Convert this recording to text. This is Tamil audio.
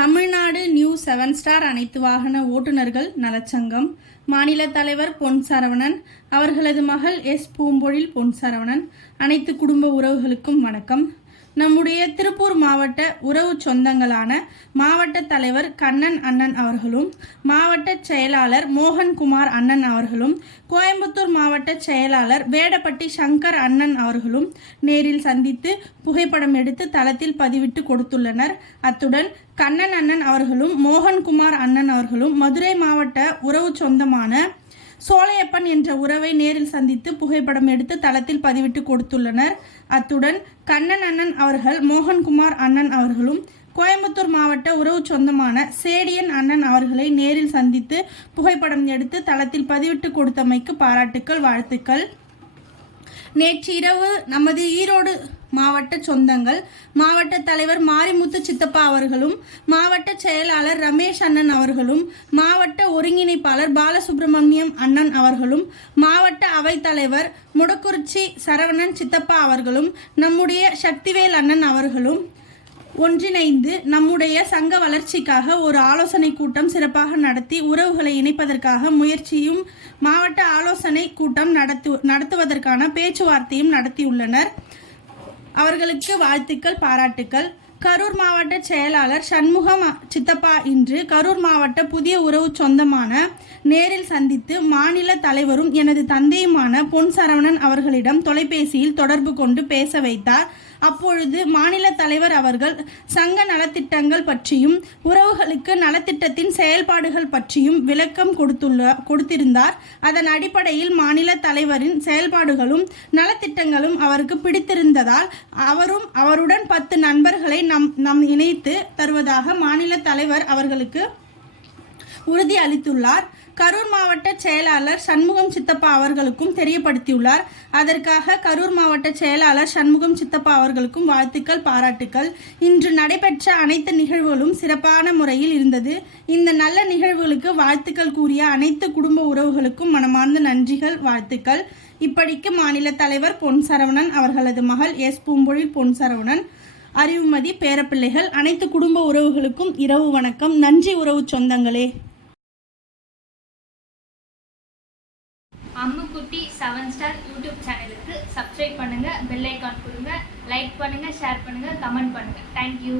தமிழ்நாடு நியூ 7 ஸ்டார் அனைத்து வாகன ஓட்டுநர்கள் நலச்சங்கம் மாநில தலைவர் பொன் சரவணன், அவர்களது மகள் எஸ் பூம்பொழில் பொன் சரவணன், அனைத்து குடும்ப உறவுகளுக்கும் வணக்கம். நம்முடைய திருப்பூர் மாவட்ட உறவு சொந்தங்களான மாவட்ட தலைவர் கண்ணன் அண்ணன் அவர்களும், மாவட்ட செயலாளர் மோகன்குமார் அண்ணன் அவர்களும், கோயம்புத்தூர் மாவட்ட செயலாளர் வேடப்பட்டி சங்கர் அண்ணன் அவர்களும் நேரில் சந்தித்து புகைப்படம் எடுத்து தளத்தில் பதிவிட்டு கொடுத்துள்ளனர். அத்துடன் கண்ணன் அண்ணன் அவர்களும் மோகன்குமார் அண்ணன் அவர்களும் மதுரை மாவட்ட உறவு சொந்தமான சோலையப்பன் என்ற உறவை நேரில் சந்தித்து புகைப்படம் எடுத்து தளத்தில் பதிவிட்டு கொடுத்துள்ளனர். அத்துடன் கண்ணன் அண்ணன் அவர்கள் மோகன்குமார் அண்ணன் அவர்களும் கோயம்புத்தூர் மாவட்ட உறவு சொந்தமான சேடியன் அண்ணன் அவர்களை நேரில் சந்தித்து புகைப்படம் எடுத்து தளத்தில் பதிவிட்டு கொடுத்தமைக்கு பாராட்டுக்கள், வாழ்த்துக்கள். நேற்று இரவு நமது ஈரோடு மாவட்ட சொந்தங்கள் மாவட்ட தலைவர் மாரிமுத்து சித்தப்பா அவர்களும், மாவட்ட செயலாளர் ரமேஷ் அண்ணன் அவர்களும், மாவட்ட ஒருங்கிணைப்பாளர் பாலசுப்ரமணியம் அண்ணன் அவர்களும், மாவட்ட அவைத்தலைவர் முடக்குறிச்சி சரவணன் சித்தப்பா அவர்களும், நம்முடைய சக்திவேல் அண்ணன் அவர்களும் ஒன்றிணைந்து நம்முடைய சங்க வளர்ச்சிக்காக ஒரு ஆலோசனை கூட்டம் சிறப்பாக நடத்தி உறவுகளை இணைப்பதற்காக முயற்சியும் மாவட்ட ஆலோசனை கூட்டம் நடத்துவதற்கான பேச்சுவார்த்தையும் நடத்தியுள்ளனர். அவர்களுக்கு வாழ்த்துக்கள், பாராட்டுக்கள். கரூர் மாவட்ட செயலாளர் சண்முகம் சித்தப்பா இன்று கரூர் மாவட்ட புதிய உறவு சொந்தமான நேரில் சந்தித்து மாநில தலைவரும் எனது தந்தையுமான பொன் சரவணன் அவர்களிடம் தொலைபேசியில் தொடர்பு கொண்டு பேச வைத்தார். அப்பொழுது மாநில தலைவர் அவர்கள் சங்க நலத்திட்டங்கள் பற்றியும் உறவுகளுக்கு நலத்திட்டத்தின் செயல்பாடுகள் பற்றியும் விளக்கம் கொடுத்திருந்தார். அதன் அடிப்படையில் மாநில தலைவரின் செயல்பாடுகளும் நலத்திட்டங்களும் அவருக்கு பிடித்திருந்ததால் அவரும் அவருடன் 10 நண்பர்களை நம் இணைத்து தருவதாக மாநில தலைவர் அவர்களுக்கு உறுதி அளித்துள்ளார். கரூர் மாவட்ட செயலாளர் சண்முகம் சித்தப்பா அவர்களுக்கும் தெரியப்படுத்தியுள்ளார். அதற்காக கரூர் மாவட்ட செயலாளர் சண்முகம் சித்தப்பா அவர்களுக்கும் வாழ்த்துக்கள், பாராட்டுக்கள். இன்று நடைபெற்ற அனைத்து நிகழ்வுகளும் சிறப்பான முறையில் இருந்தது. இந்த நல்ல நிகழ்வுகளுக்கு வாழ்த்துக்கள் கூறிய அனைத்து குடும்ப உறவுகளுக்கும் மனமார்ந்த நன்றிகள், வாழ்த்துக்கள். இப்படிக்கு மாநில தலைவர் பொன் சரவணன், அவர்களது மகள் எஸ் பூம்பொழில் பொன் சரவணன், அறிவுமதி பேரப்பிள்ளைகள், அனைத்து குடும்ப உறவுகளுக்கும் இரவு வணக்கம். நன்றி உறவு சொந்தங்களே. அம்முக்குட்டி 7 ஸ்டார் யூடியூப் சேனலுக்கு சப்ஸ்கிரைப் பண்ணுங்க, பெல் ஐக்கான் கொடுங்க, லைக் பண்ணுங்க, ஷேர் பண்ணுங்க, கமெண்ட் பண்ணுங்க. தேங்க்யூ.